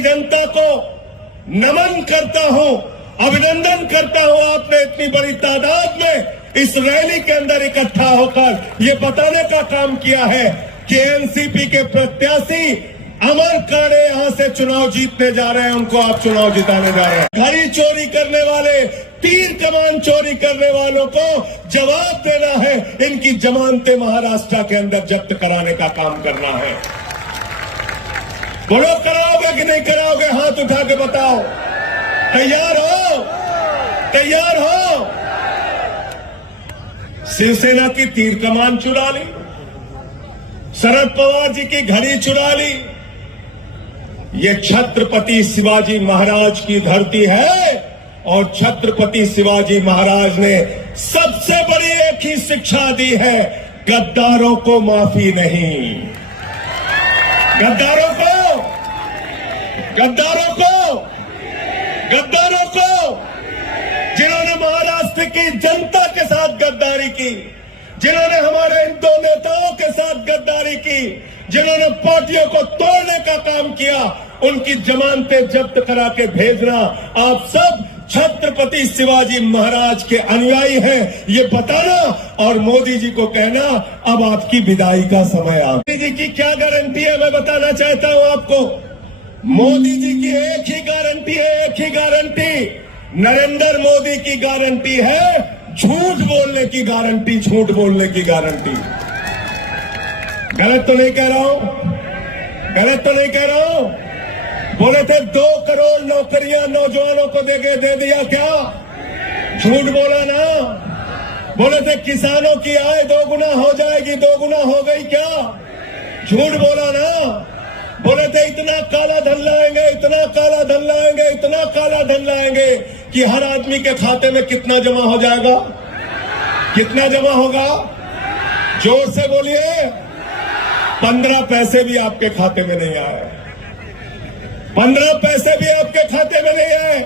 जनता को नमन करता हूं, अभिनंदन करता हूं। आपने इतनी बड़ी तादाद में इस रैली के अंदर इकट्ठा होकर ये बताने का काम किया है कि एनसीपी के प्रत्याशी अमर काड़े यहां से चुनाव जीतने जा रहे हैं, उनको आप चुनाव जिताने जा रहे हैं। घड़ी चोरी करने वाले, तीर कमान चोरी करने वालों को जवाब देना है, इनकी जमानतें महाराष्ट्र के अंदर जब्त कराने का काम करना है। बोलो, कराओगे कि नहीं कराओगे? हाथ उठा के बताओ। तैयार हो? तैयार हो? शिवसेना की तीर कमान चुरा ली, शरद पवार जी की घड़ी चुरा ली। ये छत्रपति शिवाजी महाराज की धरती है और छत्रपति शिवाजी महाराज ने सबसे बड़ी एक ही शिक्षा दी है, गद्दारों को माफी नहीं। गद्दारों को, गद्दारों को, गद्दारों को, जिन्होंने महाराष्ट्र की जनता के साथ गद्दारी की, जिन्होंने हमारे इन दो नेताओं के साथ गद्दारी की, जिन्होंने पार्टियों को तोड़ने का काम किया, उनकी जमानतें जब्त करा के भेजना। आप सब छत्रपति शिवाजी महाराज के अनुयायी हैं, ये बताना और मोदी जी को कहना अब आपकी विदाई का समय आ। मोदी जी की क्या गारंटी है, मैं बताना चाहता हूं आपको। मोदी जी की एक ही गारंटी है, एक ही गारंटी। नरेंद्र मोदी की गारंटी है झूठ बोलने की गारंटी, झूठ बोलने की गारंटी। गलत तो नहीं कह रहा हूं, गलत तो नहीं कह रहा हूं। बोले थे 2 करोड़ नौकरियां नौजवानों को दे दिया, क्या झूठ बोला ना? बोले थे किसानों की आय 2 गुना हो जाएगी, 2 गुना हो गई, क्या झूठ बोला ना? बोले थे इतना काला धन लाएंगे, इतना काला धन लाएंगे, इतना काला धन लाएंगे कि हर आदमी के खाते में कितना जमा हो जाएगा, कितना जमा होगा? जोर से बोलिए। 15 पैसे भी आपके खाते में नहीं आए, 15 पैसे भी आपके खाते में नहीं आए।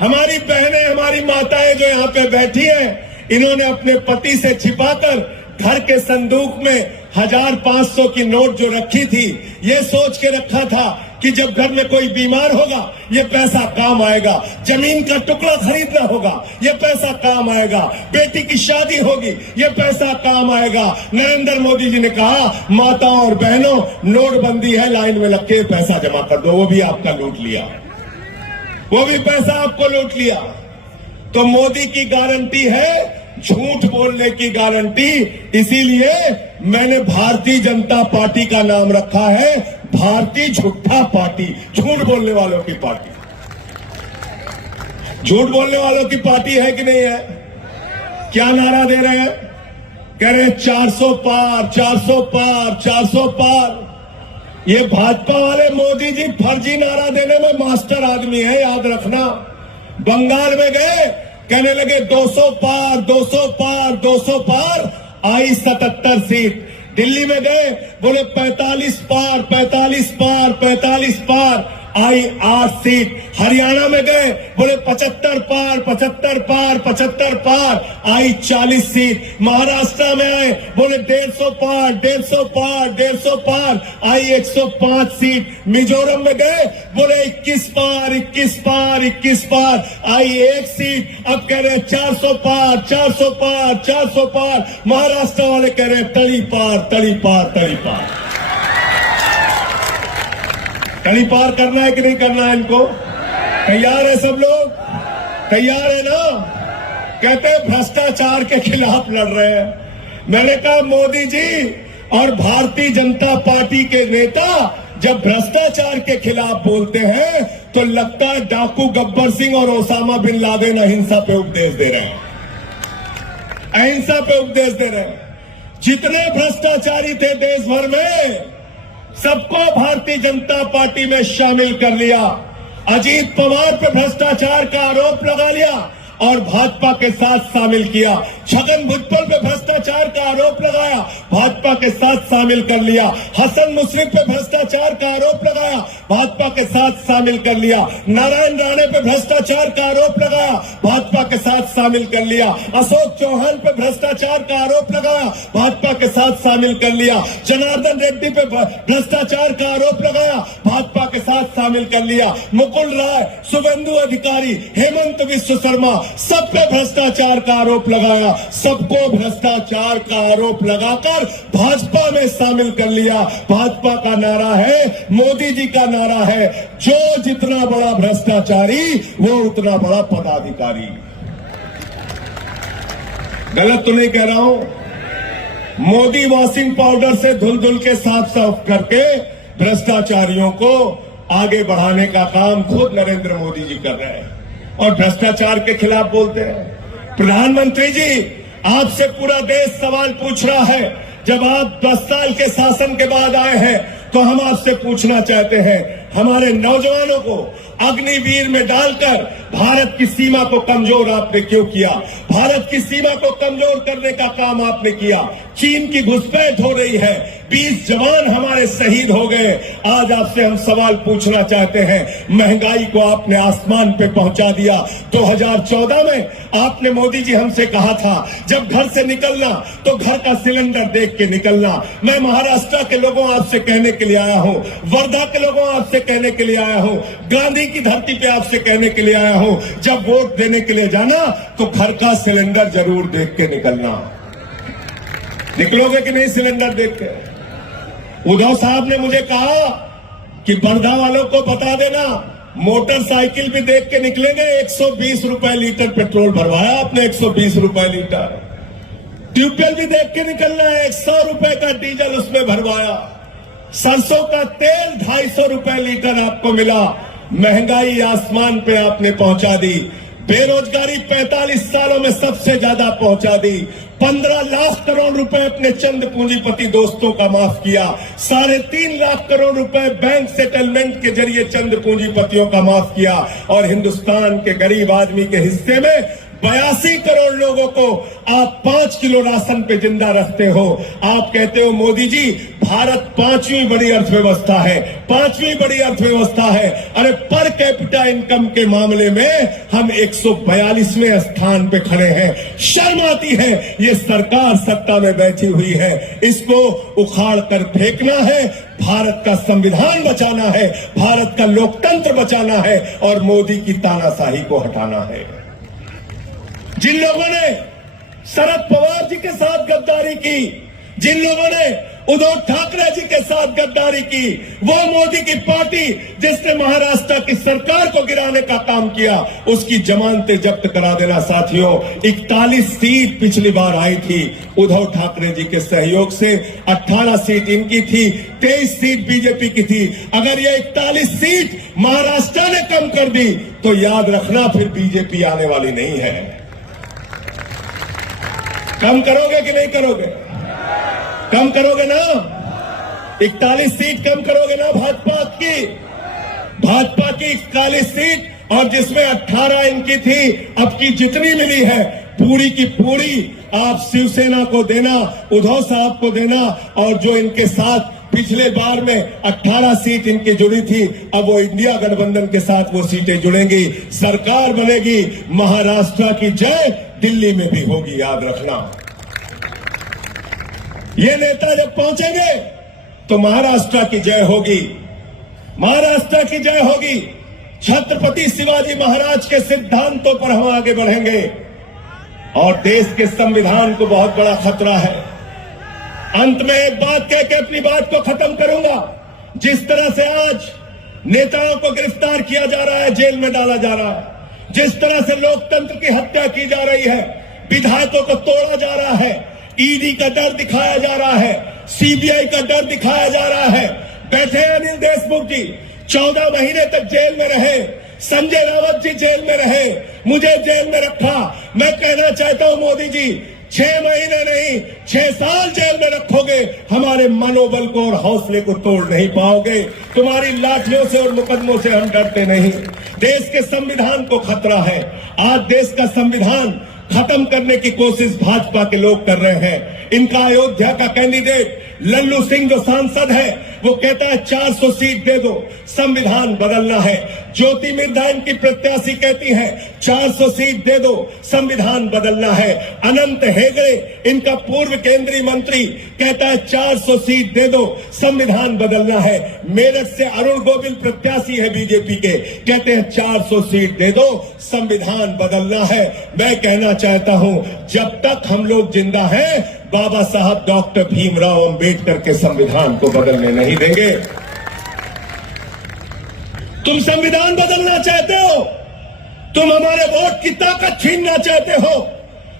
हमारी बहनें, हमारी माताएं जो यहाँ पे बैठी हैं, इन्होंने अपने पति से छिपाकर घर के संदूक में 1500 की नोट जो रखी थी, ये सोच के रखा था कि जब घर में कोई बीमार होगा ये पैसा काम आएगा, जमीन का टुकड़ा खरीदना होगा ये पैसा काम आएगा, बेटी की शादी होगी ये पैसा काम आएगा। नरेंद्र मोदी जी ने कहा माताओं और बहनों, नोटबंदी है, लाइन में लग के पैसा जमा कर दो। वो भी आपका लूट लिया, वो भी पैसा आपको लूट लिया। तो मोदी की गारंटी है झूठ बोलने की गारंटी, इसीलिए मैंने भारतीय जनता पार्टी का नाम रखा है भारतीय झूठा पार्टी, झूठ बोलने वालों की पार्टी। झूठ बोलने वालों की पार्टी है कि नहीं है? क्या नारा दे रहे हैं? कह रहे हैं 400 पार, 400 पार, 400 पार। ये भाजपा वाले मोदी जी फर्जी नारा देने में मास्टर आदमी है, याद रखना। बंगाल में गए, कहने लगे 200 पार, 200 पार, 200 पार, आई 77 सीट। दिल्ली में गए, बोले 45 पार, 45 पार, 45 पार, आई 8 सीट। हरियाणा में गए, बोले 75 पार, 75 पार, 75 पार, आई 40 सीट। महाराष्ट्र में आए, बोले 150 पार, 150 पार, 150 पार, आई 105 सीट। मिजोरम में गए, बोले 21 पार, 21 पार, 21 पार, आई 1 सीट। अब कह रहे 400 पार, 400 पार, 400 पार। महाराष्ट्र वाले कह रहे तड़ी पार, तड़ी पार, तड़ी पार। तड़ी पार करना है कि नहीं करना है इनको? तैयार है सब लोग? तैयार है ना? कहते हैं भ्रष्टाचार के खिलाफ लड़ रहे हैं। मैंने कहा मोदी जी और भारतीय जनता पार्टी के नेता जब भ्रष्टाचार के खिलाफ बोलते हैं तो लगता है डाकू गब्बर सिंह और ओसामा बिन लादेन अहिंसा पे उपदेश दे रहे हैं, अहिंसा पे उपदेश दे रहे हैं। जितने भ्रष्टाचारी थे देश भर में, सबको भारतीय जनता पार्टी में शामिल कर लिया। अजीत पवार पे भ्रष्टाचार का आरोप लगा लिया और भाजपा के साथ शामिल किया। छगन भुजबल पे भ्रष्टाचार का आरोप लगाया, भाजपा के साथ शामिल कर लिया। हसन मुश्रीफ पे भ्रष्टाचार का आरोप लगाया, भाजपा के साथ शामिल कर लिया। नारायण राणे पे भ्रष्टाचार का आरोप लगाया, भाजपा के साथ शामिल कर लिया। अशोक चौहान पे भ्रष्टाचार का आरोप लगाया, भाजपा के साथ शामिल कर लिया। जनार्दन रेड्डी पे भ्रष्टाचार का आरोप लगाया, भाजपा के साथ शामिल कर लिया। मुकुल राय, शुभेंदु अधिकारी, हेमंत विश्व शर्मा, सब पे भ्रष्टाचार का आरोप लगाया, सबको भ्रष्टाचार का आरोप लगाकर भाजपा में शामिल कर लिया। भाजपा का नारा है, मोदी जी का नारा है, जो जितना बड़ा भ्रष्टाचारी वो उतना बड़ा पदाधिकारी। गलत तो नहीं कह रहा हूं? मोदी वॉशिंग पाउडर से धुल धुल के साफ साफ करके भ्रष्टाचारियों को आगे बढ़ाने का काम खुद नरेंद्र मोदी जी कर रहे हैं और भ्रष्टाचार के खिलाफ बोलते हैं। प्रधानमंत्री जी, आपसे पूरा देश सवाल पूछ रहा है। जब आप 10 साल के शासन के बाद आए हैं तो हम आपसे पूछना चाहते हैं, हमारे नौजवानों को अग्निवीर में डालकर भारत की सीमा को कमजोर आपने क्यों किया? भारत की सीमा को कमजोर करने का काम आपने किया। चीन की घुसपैठ हो रही है, 20 जवान हमारे शहीद हो गए। आज आपसे हम सवाल पूछना चाहते हैं, महंगाई को आपने आसमान पे पहुंचा दिया। 2014 में आपने, मोदी जी, हमसे कहा था जब घर से निकलना तो घर का सिलेंडर देख के निकलना। मैं महाराष्ट्र के लोगों आपसे कहने के लिए आया हूं, वर्धा के लोगों आपसे कहने के लिए आया हूं, गांधी की धरती पे आपसे कहने के लिए आया हूं, जब वोट देने के लिए जाना तो घर का सिलेंडर जरूर देख के निकलना। निकलोगे कि नहीं सिलेंडर देख के? उद्धव साहब ने मुझे कहा कि वर्धा वालों को बता देना, मोटरसाइकिल भी देख के निकलेंगे। 120 रुपए लीटर पेट्रोल भरवाया आपने, 120 रुपए लीटर। ट्यूबवेल भी देख के निकलना है, 100 रुपए का डीजल उसमें भरवाया। सरसों का तेल 250 रुपए लीटर आपको मिला। महंगाई आसमान पे आपने पहुंचा दी। बेरोजगारी 45 सालों में सबसे ज्यादा पहुंचा दी। 15 लाख करोड़ रुपए अपने चंद पूंजीपति दोस्तों का माफ किया। 3.5 लाख करोड़ रुपए बैंक सेटलमेंट के जरिए चंद पूंजीपतियों का माफ किया। और हिंदुस्तान के गरीब आदमी के हिस्से में 82 करोड़ लोगों को आप 5 किलो राशन पे जिंदा रखते हो। आप कहते हो मोदी जी, भारत 5वीं बड़ी अर्थव्यवस्था है, 5वीं बड़ी अर्थव्यवस्था है। अरे पर कैपिटा इनकम के मामले में हम 142वें स्थान पे खड़े हैं। शर्म आती है। ये सरकार सत्ता में बैठी हुई है, इसको उखाड़ कर फेंकना है। भारत का संविधान बचाना है, भारत का लोकतंत्र बचाना है और मोदी की तानाशाही को हटाना है। जिन लोगों ने शरद पवार जी के साथ गद्दारी की, जिन लोगों ने उद्धव ठाकरे जी के साथ गद्दारी की, वो मोदी की पार्टी जिसने महाराष्ट्र की सरकार को गिराने का काम किया, उसकी जमानतें जब्त करा देना। साथियों, 41 सीट पिछली बार आई थी उद्धव ठाकरे जी के सहयोग से, 18 सीट इनकी थी, 23 सीट बीजेपी की थी। अगर ये 41 सीट महाराष्ट्र ने कम कर दी तो याद रखना फिर बीजेपी आने वाली नहीं है। कम करोगे कि नहीं करोगे? कम करोगे ना? 41 सीट कम करोगे ना भाजपा की? भाजपा की 41 सीट, और जिसमें 18 इनकी थी, अब की जितनी मिली है पूरी की पूरी आप शिवसेना को देना, उद्धव साहब को देना। और जो इनके साथ पिछले बार में 18 सीट इनकी जुड़ी थी, अब वो इंडिया गठबंधन के साथ वो सीटें जुड़ेंगी, सरकार बनेगी। महाराष्ट्र की जय दिल्ली में भी होगी, याद रखना। ये नेता जब पहुंचेंगे तो महाराष्ट्र की जय होगी, महाराष्ट्र की जय होगी। छत्रपति शिवाजी महाराज के सिद्धांतों पर हम आगे बढ़ेंगे और देश के संविधान को बहुत बड़ा खतरा है। अंत में एक बात कह के अपनी बात को खत्म करूंगा। जिस तरह से आज नेताओं को गिरफ्तार किया जा रहा है, जेल में डाला जा रहा है, जिस तरह से लोकतंत्र की हत्या की जा रही है, विधायकों को तोड़ा जा रहा है, ईडी का डर दिखाया जा रहा है, सीबीआई का डर दिखाया जा रहा है। बैठे अनिल देशमुख जी 14 महीने तक जेल में रहे, संजय रावत जी जेल में रहे, मुझे जेल में रखा। मैं कहना चाहता हूं मोदी जी, 6 महीने नहीं 6 साल जेल में रखोगे, हमारे मनोबल को और हौसले को तोड़ नहीं पाओगे। तुम्हारी लाठियों से और मुकदमों से हम डरते नहीं। देश के संविधान को खतरा है। आज देश का संविधान खत्म करने की कोशिश भाजपा के लोग कर रहे हैं। इनका अयोध्या का कैंडिडेट लल्लू सिंह जो सांसद है, वो कहता है 400 सीट दे दो, संविधान बदलना है। ज्योति मिर्धा इनकी प्रत्याशी कहती है 400 सीट दे दो, संविधान बदलना है। अनंत हेगड़े इनका पूर्व केंद्रीय मंत्री कहता है 400 सीट दे दो, संविधान बदलना है। मेरठ से अरुण गोविल प्रत्याशी है बीजेपी के, कहते हैं 400 सीट दे दो, संविधान बदलना है। मैं कहना चाहता हूं, जब तक हम लोग जिंदा हैं, बाबा साहब डॉक्टर भीमराव अंबेडकर के संविधान को बदलने नहीं देंगे। तुम संविधान बदलना चाहते हो, तुम हमारे वोट की ताकत छीनना चाहते हो,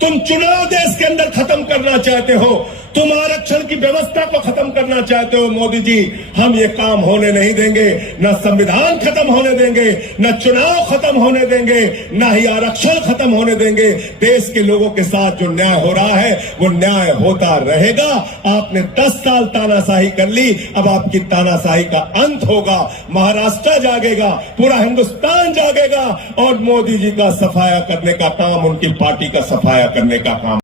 तुम चुनाव देश के अंदर खत्म करना चाहते हो, तुम आरक्षण की व्यवस्था को खत्म करना चाहते हो। मोदी जी, हम ये काम होने नहीं देंगे। न संविधान खत्म होने देंगे, न चुनाव खत्म होने देंगे, न ही आरक्षण खत्म होने देंगे। देश के लोगों के साथ जो न्याय हो रहा है वो न्याय होता रहेगा। आपने 10 साल तानाशाही कर ली, अब आपकी तानाशाही का अंत होगा। महाराष्ट्र जागेगा, पूरा हिंदुस्तान जागेगा और मोदी जी का सफाया करने का काम, उनकी पार्टी का सफाया करने का काम